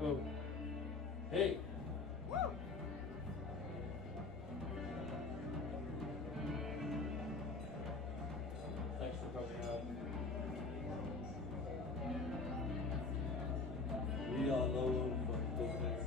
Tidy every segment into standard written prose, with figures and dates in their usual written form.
Oh, hey. Thanks for coming out. We are low from Copenhagen.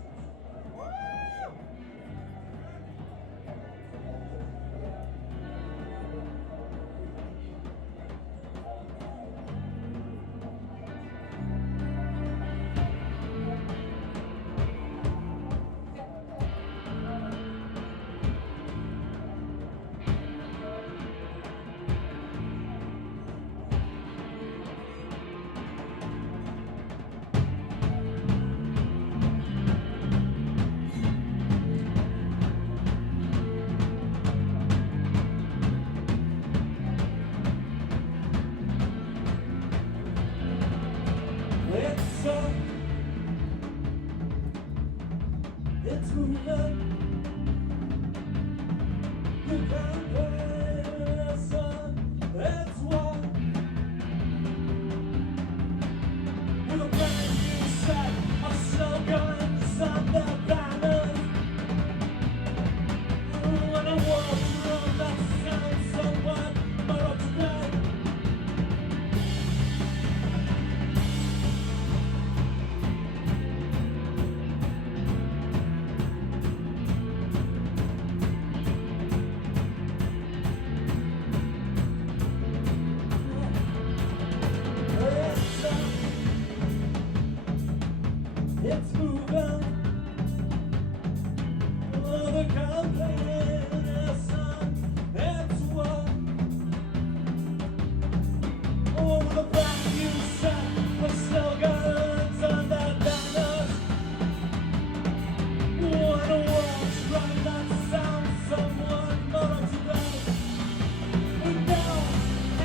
It's moving. You can't listen. It's one with a brand new set of slogans on their banners. When I walk around that sounds somewhat more up to date. It's moving. Oh, the combination. It's one. Oh, the brand new set of slogans on their banners. When a walks right, that sounds somewhat more up to date. We know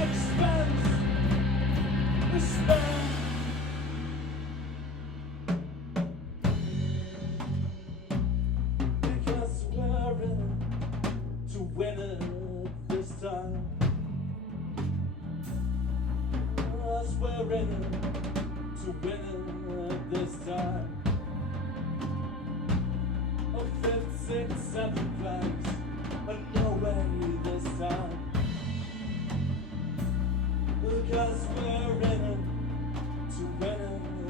expense, respect. To win it this time, us we're in it to win it this time. Oh, 5th, 6th, 7th place, but no way this time. Because we're in it to win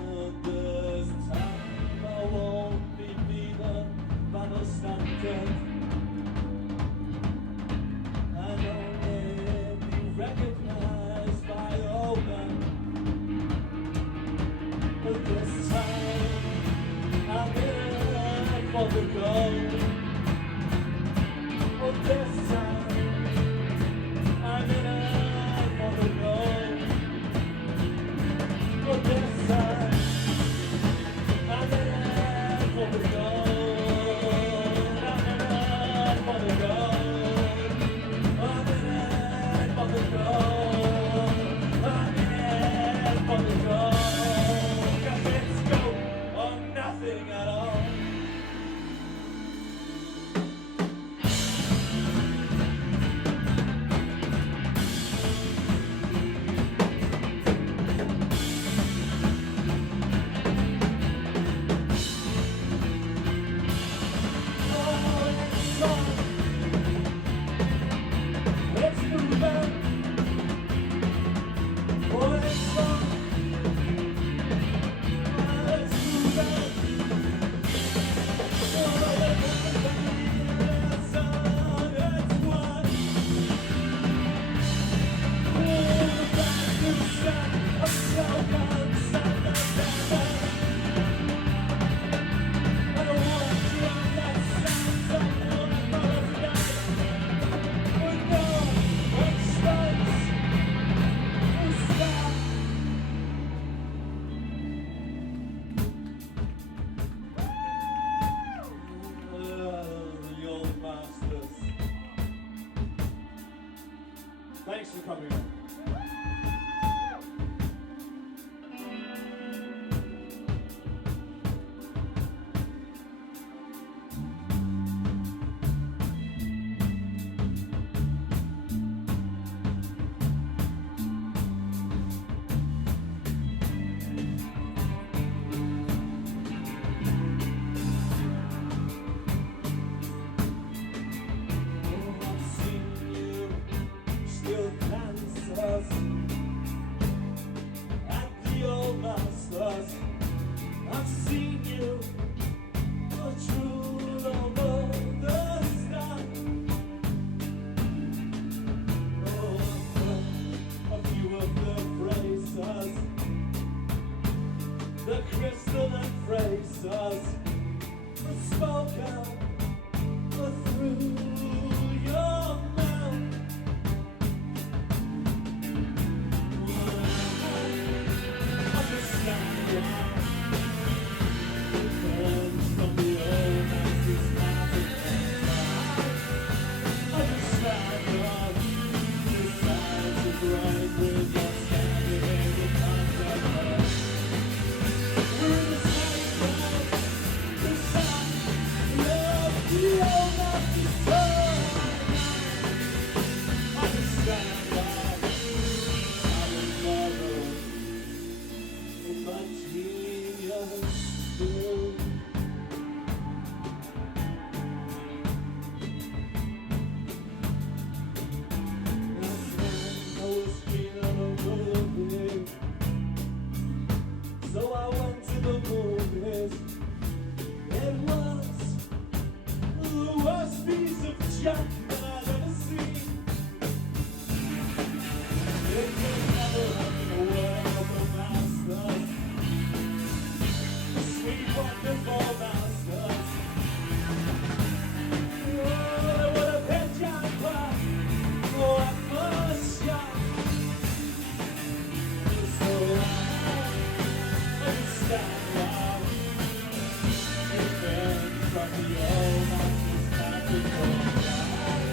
it this time. I won't be beaten by no standard. Recognized by all men, but this time I'm in for the gold. Oh, this time I'm in for the gold. Oh, this time I'm in for the gold. I'm in for the gold. For the gold, I'm in for the gold. 'Cause it's gold or nothing at all. Let's move on. Thanks for coming on. masters spoken through your mouth. Understand why burns from the old master's magic. Understand why decide to break with your standing in the contact. We're in the same world, the sun, love, the old master's time. Understand why I will never in my genius still. Last night I was feeling over there, so I went to the movies. It was the worst piece of junk that I've ever seen. It could never happen the world of masters, the sweet wonderful masters. Oh, they would have hit Jack Black for first shot. So I understand why you've been from the old master's magical time.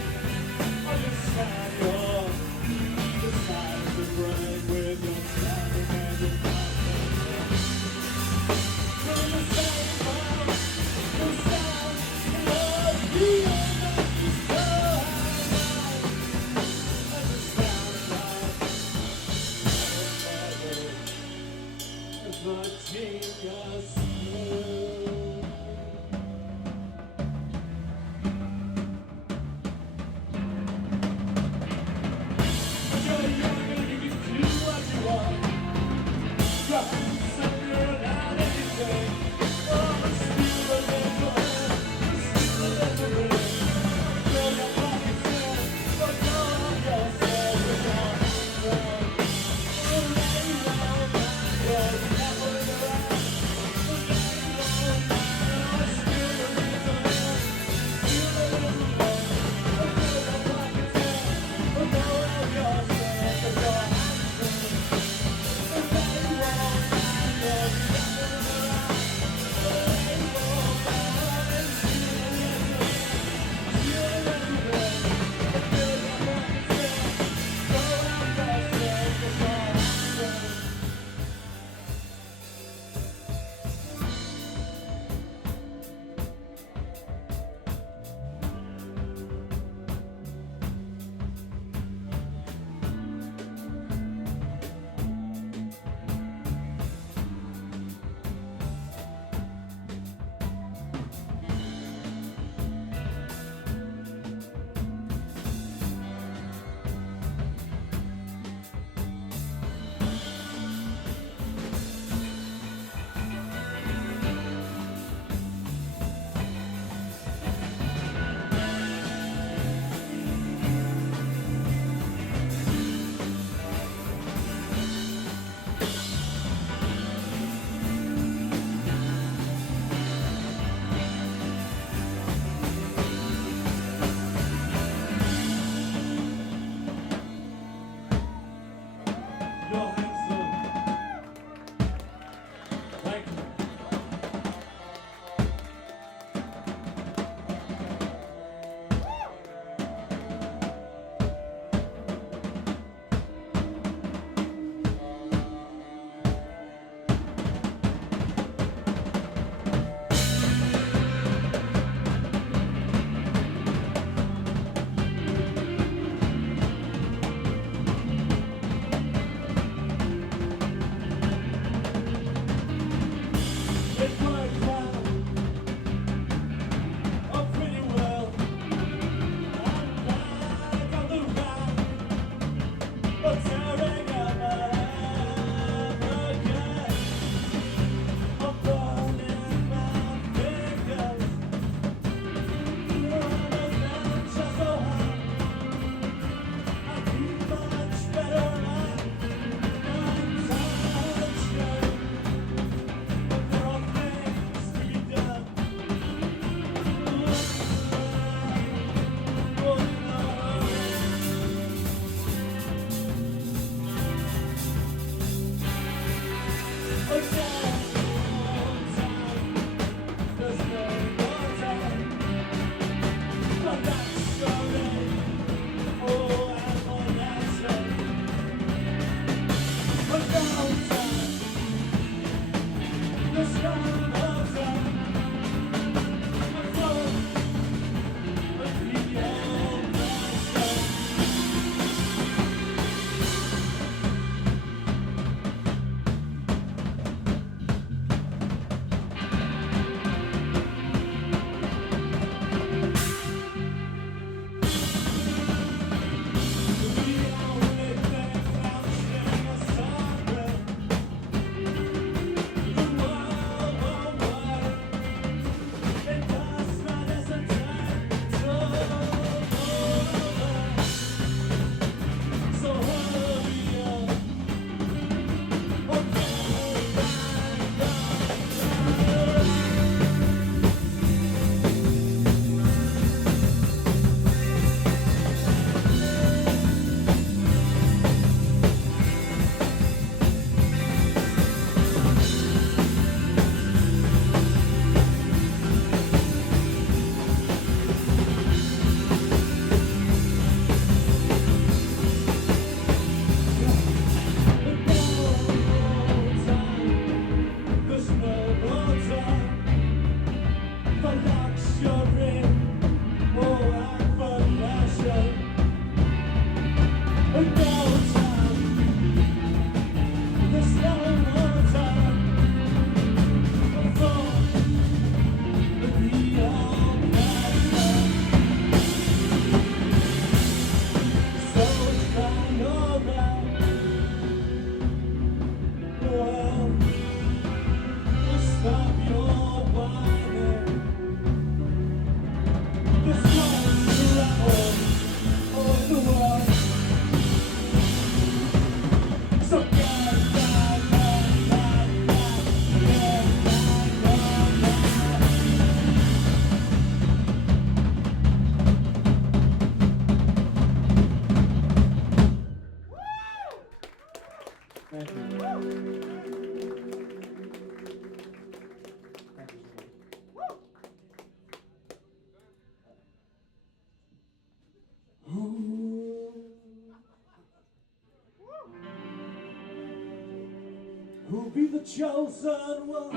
who'll be the chosen one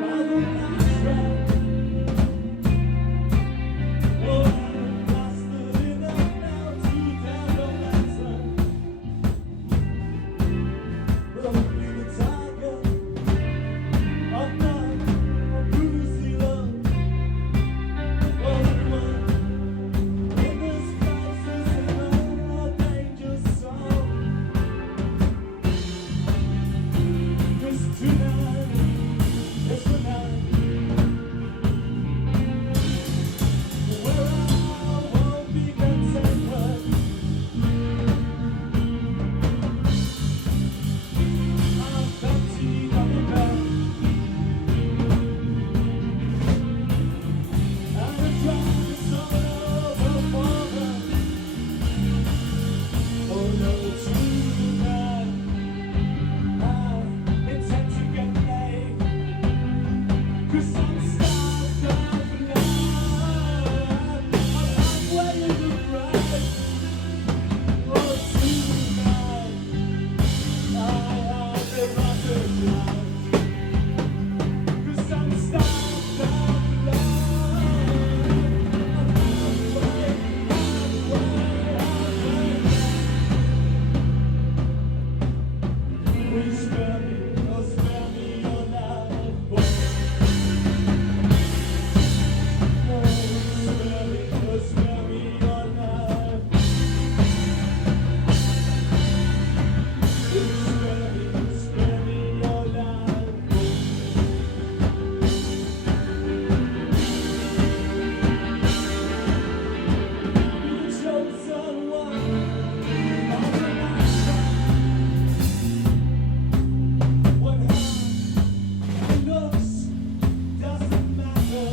by the last round. Oh, I'm blasted enough now to tell no answer. Who'll be the tiger of my bruised love? Oh, the one in this crisis in a danger zone. 'Cause tonight is the night where I won't be content with I'm empty on the bed and the drums all over for them. Oh no, tonight I intend to get laid, 'cause I'm starved of love. I'm halfway in the ride. Oh, tonight I have been butterflies, 'cause I'm starved of love. I'm halfway. Please spare me, oh spare me your life, boy. Oh, spare me, oh spare me your life. Please spare me your life, boy. Be the chosen one of the last round. What looks doesn't matter.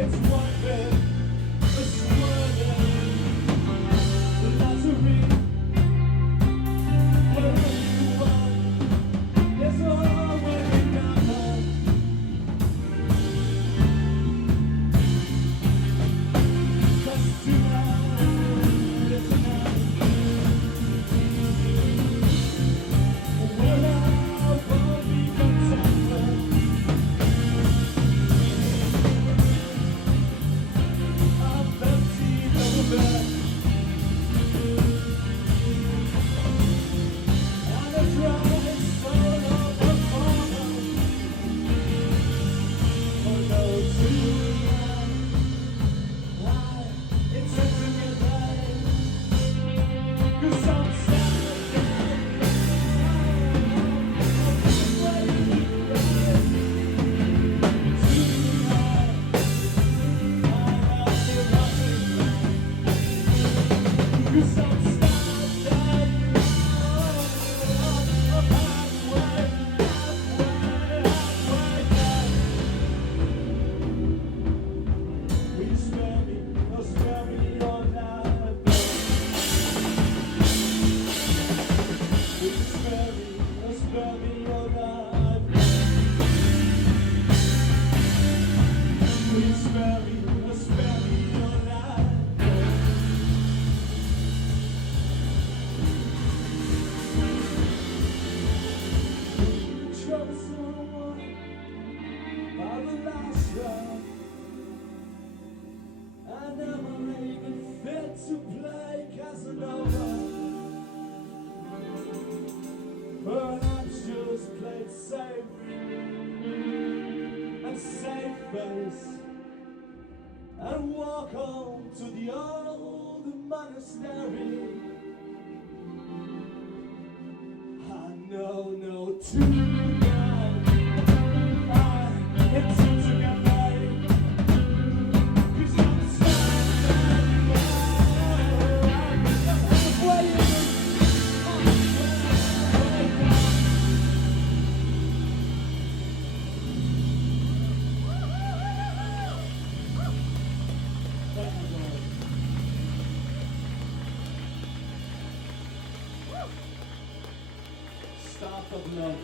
It's one bit of swirling lottery. Wherever you are, there's always another. 'Cause tonight is the night where I won't be content with I'm empty of the bed and the dry soul of the corner. Oh no, tonight I intend to get laid, 'cause I'm starved of Please spare me, oh spare me your life. Chosen one by the last round. And am I even fit to play Casanova? Perhaps just played safe and safe face and walk home to the old monastery. I know no tonight I intend to get laid, 'cause I'm starved of love. I'm halfway in the Start of love.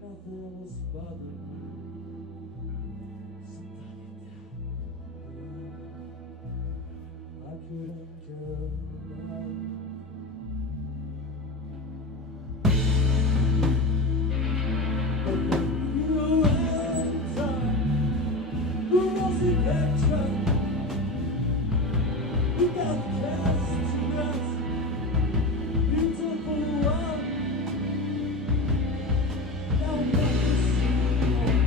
Thank you so much. I couldn't get out. Beautiful world, now never see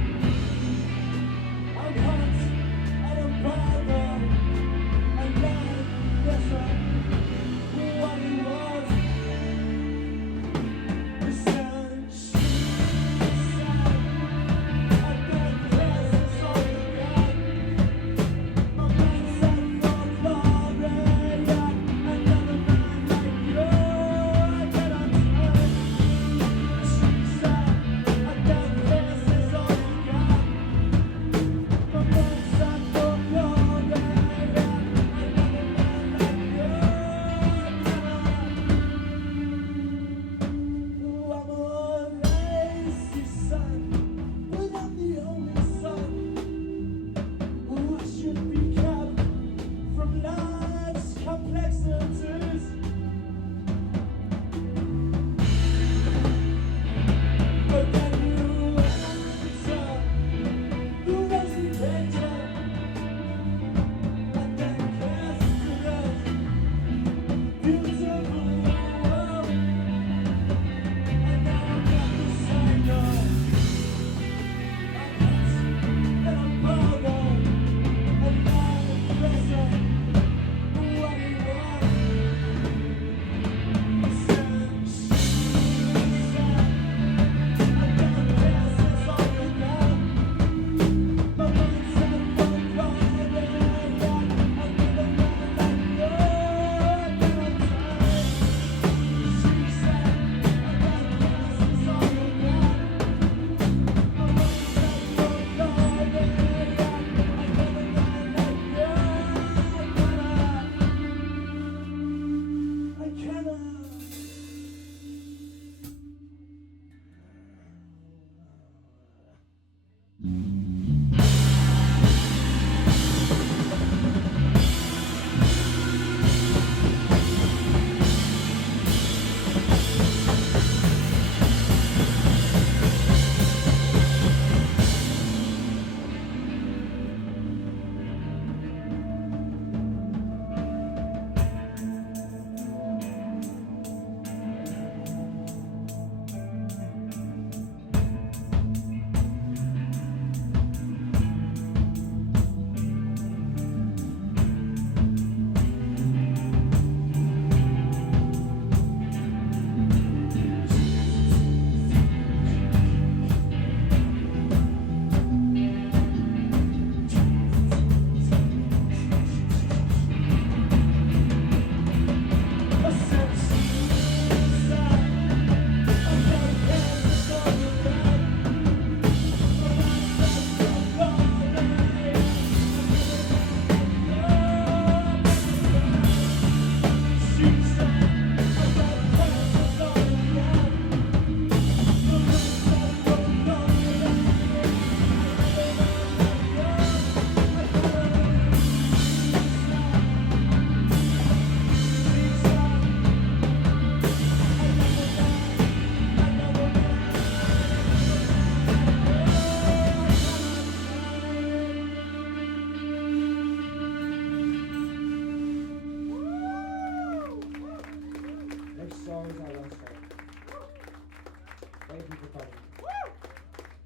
everybody.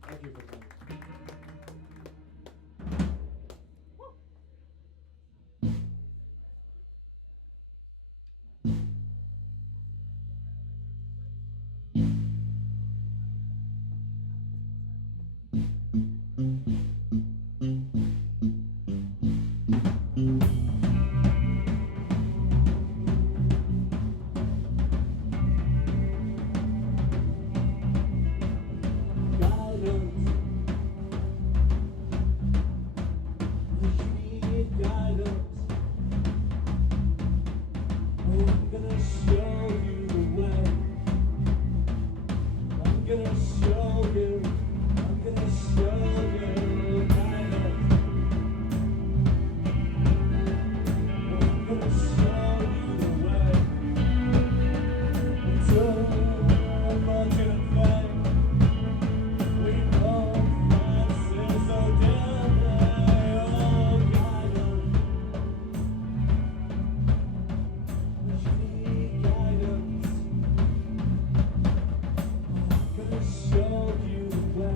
Thank you for coming. Show you the way.